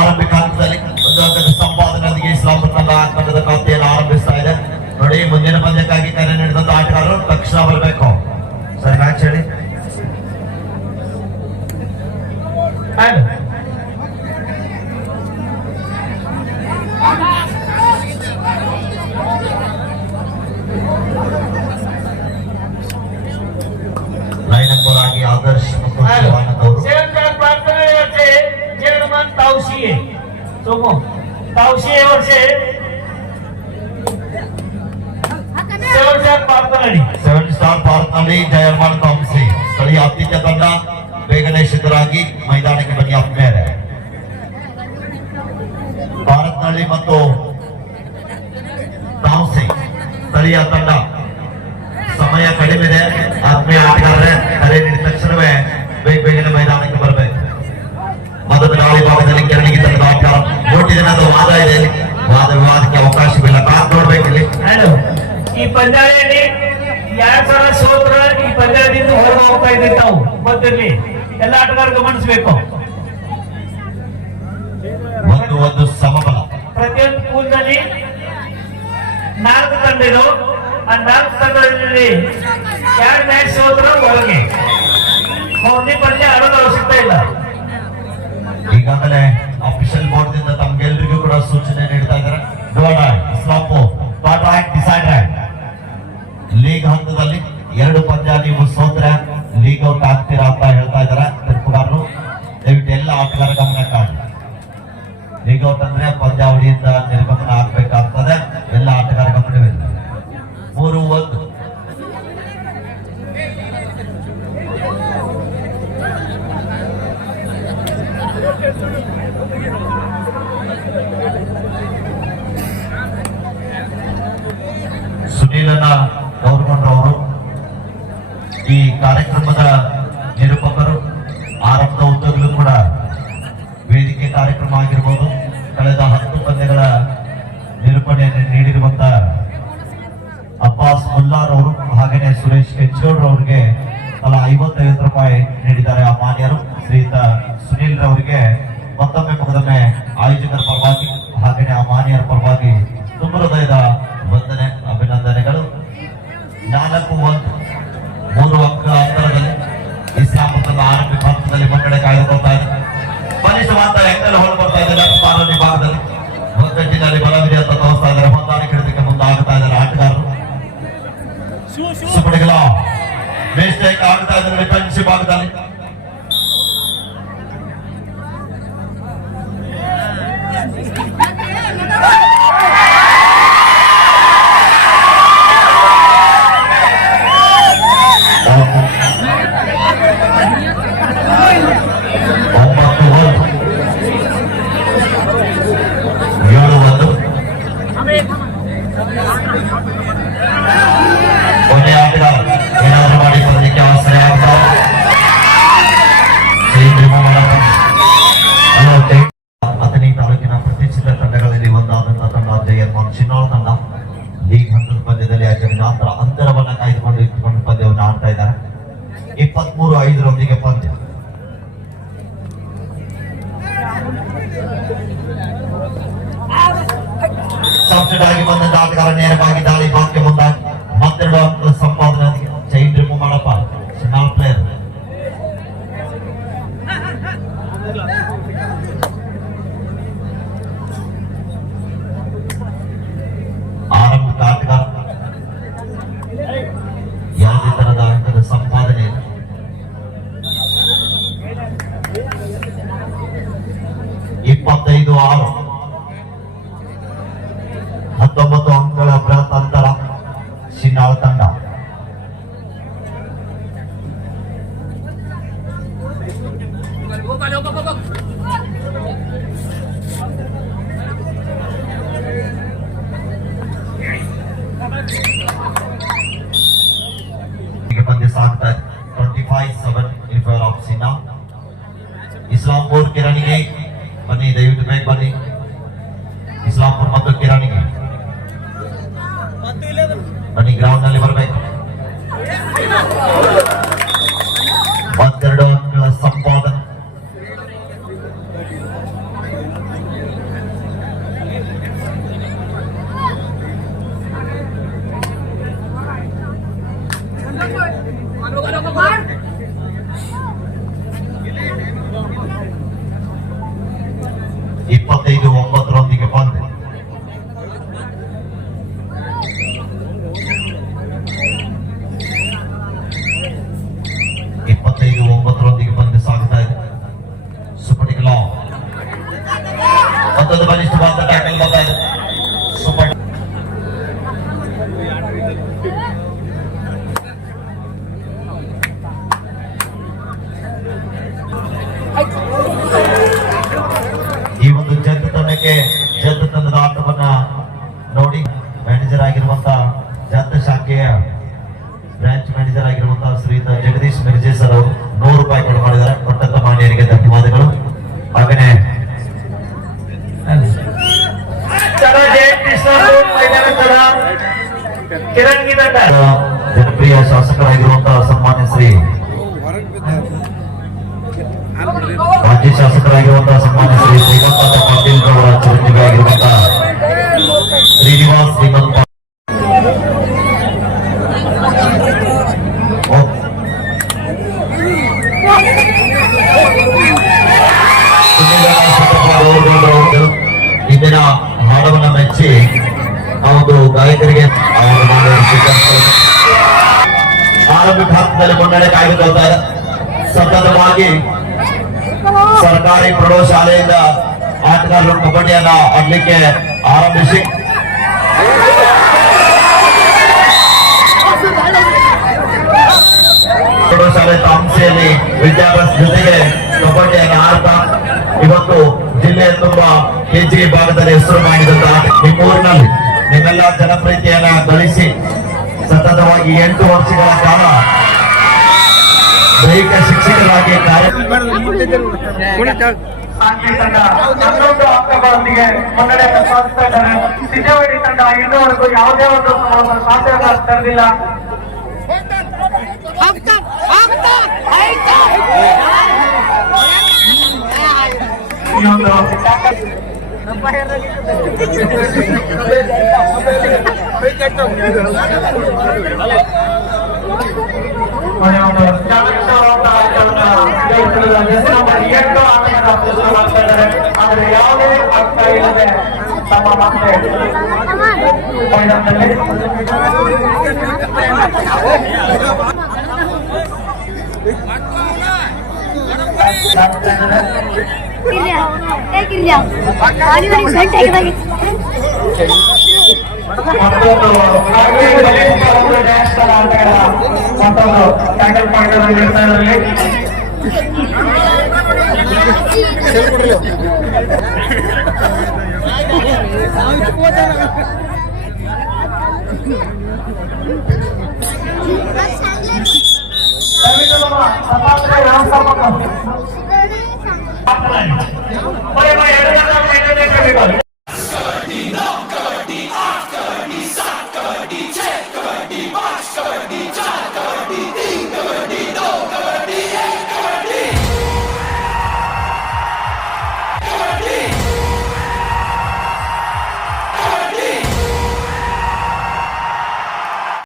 ಆರಂಭಿಕ ಹಂತದಲ್ಲಿ ಒಂದು ಅಂಕದ ಸಂಪಾದನೆಯೊಂದಿಗೆ ಇಸ್ಲಾಂಪುರ ತಂಡ ತಂಡದ ಖಾತೆಯನ್ನು ಆರಂಭಿಸ್ತಾ ಇದೆ. ನೋಡಿ, ಮುಂದಿನ ಪಂದ್ಯಕ್ಕಾಗಿ ಕರೆ ನೀಡಿದಂತ ಆಟಗಾರರು ತಕ್ಷಣ ಬರಬೇಕು. ಸರಿ, ಮ್ಯಾಚ್ ಹೇಳಿ. लाइन पर आगे आदर्श तावशी वर्षे 7 स्टार ಪಾರ್ಕ್ನಲ್ಲಿ ಜಯರ್ಮನ್ ತಾಂಸಿ ಸ್ಥಳೀಯ ಆತಿಥ್ಯ ತಂಡ ಬೇಗನೆ ಸಿದ್ಧರಾಗಿ ಮೈದಾನಕ್ಕೆ ಬನ್ನಿ. ಆದ್ಮೇಲೆ ಭಾರತ್ನಲ್ಲಿ ಮತ್ತು ತಾಂಸಿ ಸ್ಥಳೀಯ ತಂಡ ಸಮಯ ಕಡಿಮೆ ಇದೆ. ಆತ್ಮೀಯ ಆಟಗಾರರೇ, ಕರೆ ನೀಡಿದ ತಕ್ಷಣವೇ ಬೇಗನೆ ಮೈದಾನಕ್ಕೆ ಬರಬೇಕು. ಮೊದಲ ದಾಳಿ ಭಾಗದಲ್ಲಿ ಕೆರಣಿಗೆ ತಂಡದ ಆಟಗಾರ ಕೋಟಿ ದಿನದ ವಾದ ಇದೆ. ವಾದ ವಿವಾದಕ್ಕೆ ಅವಕಾಶವಿಲ್ಲ. ಕಾದ್ ನೋಡ್ಬೇಕಿಲ್ಲಿ. ಈ ಪಂದ್ಯಾವಳಿಯಲ್ಲಿ 2000 ಸೋತ್ರ ಈ ಪಂದ್ಯಾವಳಿಯಿಂದ ಹೊರಗೆ ಹೋಗ್ತಾ ಇದ್ದೀವಿ ನಾವು. ಗೊತ್ತಿರ್ಲಿ, ಎಲ್ಲ ಆಟಗಾರರು ಗಮನಿಸಬೇಕು. ಒಂದು ಸಮಬಲ. ಪ್ರತಿಯೊಂದು ಪೂಲ್ನಲ್ಲಿ 4 ತಂಡ ಇದು. ಆ 4 ತಂಡಗಳಲ್ಲಿ 2 ಮ್ಯಾಚ್ ಸೋತ್ರ ಹೊರಗೆ ಮೊದಲನೇ ಪಂದ್ಯ ಆಡೋದು ಅವಶ್ಯಕತೆ ಇಲ್ಲ. ಈಗಾಗಲೇ ಅಫಿಷಿಯಲ್ ಬೋರ್ಡ್ ದಿಂದ ತಮ್ಗೆಲ್ರಿಗೂ ಕೂಡ ಸೂಚನೆ ನೀಡ್ತಾ ಇದ್ದಾರೆ. ಲೀಗ್ ಹಂತದಲ್ಲಿ 2 ಪಂದ್ಯ ನೀವು ಸೋತ್ರೆ ಲೀಗ್ ಔಟ್ ಆಗ್ತೀರಾ ಅಂತ ಹೇಳ್ತಾ ಇದ್ದಾರೆ ತೀರ್ಪುಗಾರರು. ದಯವಿಟ್ಟು ಎಲ್ಲ ಆಟಗಾರ ಗಮನಕ್ಕಾಗಿ. ಲೀಗ್ ಔಟ್ ಅಂದ್ರೆ ಪಂದ್ಯಾವಳಿಯಿಂದ ನಿರ್ಗಮನ ಆಗ್ಬೇಕಾಗ್ತದೆ. ಎಲ್ಲ ಆಟಗಾರ ಗಮನವಿಲ್ಲ. 3-1 ಸುನೀಲನ ಗೌರಗೊಂಡವರು ಈ ಕಾರ್ಯಕ್ರಮದ ನಿರೂಪಕರು. ಆರಂಭದ ಉದ್ದಗಲೂ ಕೂಡ ವೇದಿಕೆ ಕಾರ್ಯಕ್ರಮ ಆಗಿರ್ಬೋದು. ಕಳೆದ 10 ಪಂದ್ಯಗಳ ನಿರೂಪಣೆಯನ್ನು ನೀಡಿರುವಂತ ಅಬ್ಬಾಸ್ ಮುಲ್ಲಾರ್ ಅವರು ಹಾಗೆಯೇ ಸುರೇಶ್ ಕೆಂಚೋಡ್ ಅವರಿಗೆ ತಲಾ 55 ರೂಪಾಯಿ ನೀಡಿದ್ದಾರೆ ಆ ಮಾನ್ಯರು. ಶ್ರೀಯುತ ಸುನೀಲ್ ರವರಿಗೆ ಮತ್ತೊಮ್ಮೆ ಮಗದೊಮ್ಮೆ ಆಯೋಜಕರ ಪರವಾಗಿ ಹಾಗೆಯೇ ಆ ಮಾನ್ಯರ ಪರವಾಗಿ ತುಂಬ ಹೃದಯದ ವಂದನೆ, ಅಭಿನಂದನೆಗಳು. 4-1 3 ಅಂಕ ಅಂತರದಲ್ಲಿ ಇಸ್ಲಾಂಪುರದ ಆರಂಭಿಕ ಹಂತದಲ್ಲಿ ಮುನ್ನಡೆ ಕಾಯ್ದುಕೊಳ್ತಾ ಇದೆ. ಬಲಿಷ್ಠವಾದ ಎಂಟಲ್ ಹೊರ ಬರ್ತಾ ಇದೆ. ಪಾಲನೆ ಭಾಗದಲ್ಲಿ ಒಗ್ಗಟ್ಟಿನಲ್ಲಿ ಬಲವಿದೆ ಅಂತ ತೋರಿಸ್ತಾ ಇದ್ದಾರೆ. ಹೊಂದಾಣಿಕೆ ಹಿಡಿದಕ್ಕೆ ಮುಂದಾಗ್ತಾ ಇದ್ದಾರೆ ಆಟಗಾರರು. ಸುಪಡಿಗಳ ಮಿಸ್ಟೇಕ್ ಆಗ್ತಾ ಇದ್ದಾರೆ ಡಿಫೆನ್ಸಿವ್ ಭಾಗದಲ್ಲಿ. ಕೊನೆ ಆಟಗಾರ ಏನಾದರೂ ಮಾಡಿ ಬರಲಿಕ್ಕೆ ಅವಸರ ಆಗ್ತಾ ಅಥಣಿ ತಾಲೂಕಿನ ಪ್ರತಿಷ್ಠಿತ ತಂಡಗಳಲ್ಲಿ ಒಂದಾದಂತಹ ತಂಡ ಜಯರ್ಮನ್ ಚಿನ್ನೋಳ ತಂಡ ಲೀಗ್ ಹಂತದ ಪಂದ್ಯದಲ್ಲಿ ಅಂತರವನ್ನ ಕಾಯ್ದುಕೊಂಡು ಇಟ್ಟುಕೊಂಡು ಪಂದ್ಯವನ್ನು ಆಡ್ತಾ ಇದ್ದಾರೆ. 23-5 ಪಂದ್ಯ. ಸಬ್ಸಿಡಿ ಆಗಿ ಬಂದ ಆಟಗಾರ ನೇರವಾಗಿ ದಾಳಿ ಭಾಗಕ್ಕೆ ಮುಂದಾಗಿ ಮತ್ತೆರಡು ಅಂಕದ ಸಂಪಾದನೆ ಚೈನ್ ರಿಮೂವ್ ಮಾಡಪ್ಪ. ಚಿನ್ನಾಳ್ ಪ್ಲೇಯರ್ ಆರಂಭಿಕ ಆಟಗಾರ ಯಾವುದೇ ತರಹದ ಅಂಕದ ಸಂಪಾದನೆ 25-6 19 ಅಂಕಗಳ ಬೃಹತ್ ಅಂತರ ಶಿನ್ನಾಳ ತಂಡ. ಈಗ ಬಂದು ಸಾಕ್ತಾ 25-7 ಇನ್ ಫೇವರ್ ಆಫ್ ಸಿನಾ. ಇಸ್ಲಾಂಪುರ್ ಕಿರಣಿಗೆ ಬನ್ನಿ, ದಯವಿಟ್ಟು ಬೇಗ ಬನ್ನಿ. ಇಸ್ಲಾಂಪುರ್ ಮತ್ತು ಕಿರಣಿಗೆ ಬನ್ನಿ, ಗ್ರೌಂಡ್ ನಲ್ಲಿ ಬರಬೇಕು. ಒಂದೆರಡು ಅಂಕಗಳ ಸಂಪಾದನೆ. ಇಪ್ಪತ್ತೈದು 9 ಬಂದೆ. ಇಪ್ಪತ್ತೈದು 9 ಬಂದು ಸಾಗ್ತಾ ಇದೆ. ಸೂಪರ್ ಲಾ ಮತ್ತೊಂದು ಬಲಿಷ್ಠವಾದ ಟ್ಯಾಕಲ್ ಬರ್ತಾ ಇದೆ. ಸೂಪರ್ ಈ ಒಂದು ಜದ್ದು ತಂಡದ ಆಟವನ್ನ ನೋಡಿ ಮ್ಯಾನೇಜರ್ ಆಗಿರುವಂತಹ ಜದ್ದು ಶಾಖೆಯ ಬ್ರಾಂಚ್ ಮ್ಯಾನೇಜರ್ ಆಗಿರುವಂತಹ ಶ್ರೀಯುತ ಜಗದೀಶ್ ಮಿರ್ಜೆ ಸರ್ ಅವರು 100 ರೂಪಾಯಿ ಕೊಡು ಮಾಡಿದ್ದಾರೆ. ಕೊಟ್ಟಂತ ಮಾನ್ಯರಿಗೆ ಧನ್ಯವಾದಗಳು. ಹಾಗೇನೆ ಜನಪ್ರಿಯ ಶಾಸಕರಾಗಿರುವಂತಹ ಸನ್ಮಾನ್ಯ ಶ್ರೀ ಮಾಜಿ ಶಾಸಕರಾಗಿರುವಂತಹ ಸನ್ಮಾನ್ಯ ಶ್ರೀ ಶ್ರೀಕಾಂತ ಪಾಟೀಲ್ ಅವರ ಚಿರಂಜೀವಿ ಆಗಿರುವಂತಹ ಶ್ರೀನಿವಾಸ್ ಶ್ರೀಮಂತ ಇಂದಿನ ಹಾಡವನ್ನ ಮೆಚ್ಚಿ ಆ ಒಂದು ಗಾಯಕರಿಗೆ ಆರಂಭಿಕ ಹಂತದಲ್ಲಿ ಮುನ್ನಡೆ ಕಾಯ್ದುಕೊಳ್ತಾ ಇದೆ. ಸತತವಾಗಿ ಸರ್ಕಾರಿ ಪ್ರೌಢಶಾಲೆಯಿಂದ ಆಟಗಾರರು ಕಬಡ್ಡಿಯನ್ನ ಆಡ್ಲಿಕ್ಕೆ ಆರಂಭಿಸಿ ಪ್ರೌಢಶಾಲೆ ತಾಮಸೆಯಲ್ಲಿ ವಿದ್ಯಾಭ್ಯಾಸ ಜೊತೆಗೆ ಕಬಡ್ಡಿಯನ್ನು ಆಡ್ತಾ ಇವತ್ತು ಜಿಲ್ಲೆಯ ತುಂಬಾ ಕೆಜಿ ಭಾಗದಲ್ಲಿ ಹೆಸರು ಮಾಡಿದಂತಹ ನಿಮ್ಮೂರಿನಲ್ಲಿ ನಿಮ್ಮೆಲ್ಲ ಜನಪ್ರಿಯತೆಯನ್ನ ಗಳಿಸಿ ಸತತವಾಗಿ 8 ವರ್ಷಗಳ ಕಾಲ ದೈಹಿಕ ಶಿಕ್ಷಕರಾಗಿ ಹನ್ನೊಂದು ಅಂಕಗಳೊಂದಿಗೆ ಮುನ್ನಡೆಯನ್ನು ಸಾಧಿಸ್ತಾ ಇದ್ದಾರೆ. ಸಿದ್ದೇವಾಡಿ ತಂಡ ಇನ್ನೂವರೆಗೂ ಯಾವುದೇ ಒಂದು ಸಾಧ್ಯತೆ ತರಲಿಲ್ಲ. ಈ ಒಂದು ಆದರೆ ಯಾವುದೇ ಅರ್ಥ ಇಲ್ಲದೆ ತಮ್ಮ ಮತ್ತೆ ಮತ್ತೊಂದು ಟ್ಯಾಕಲ್ ಪಾಯಿಂಟ್ ನಿರ್ಣಯದಲ್ಲಿ ವ್ಯವಸ್ಥಾಪಕ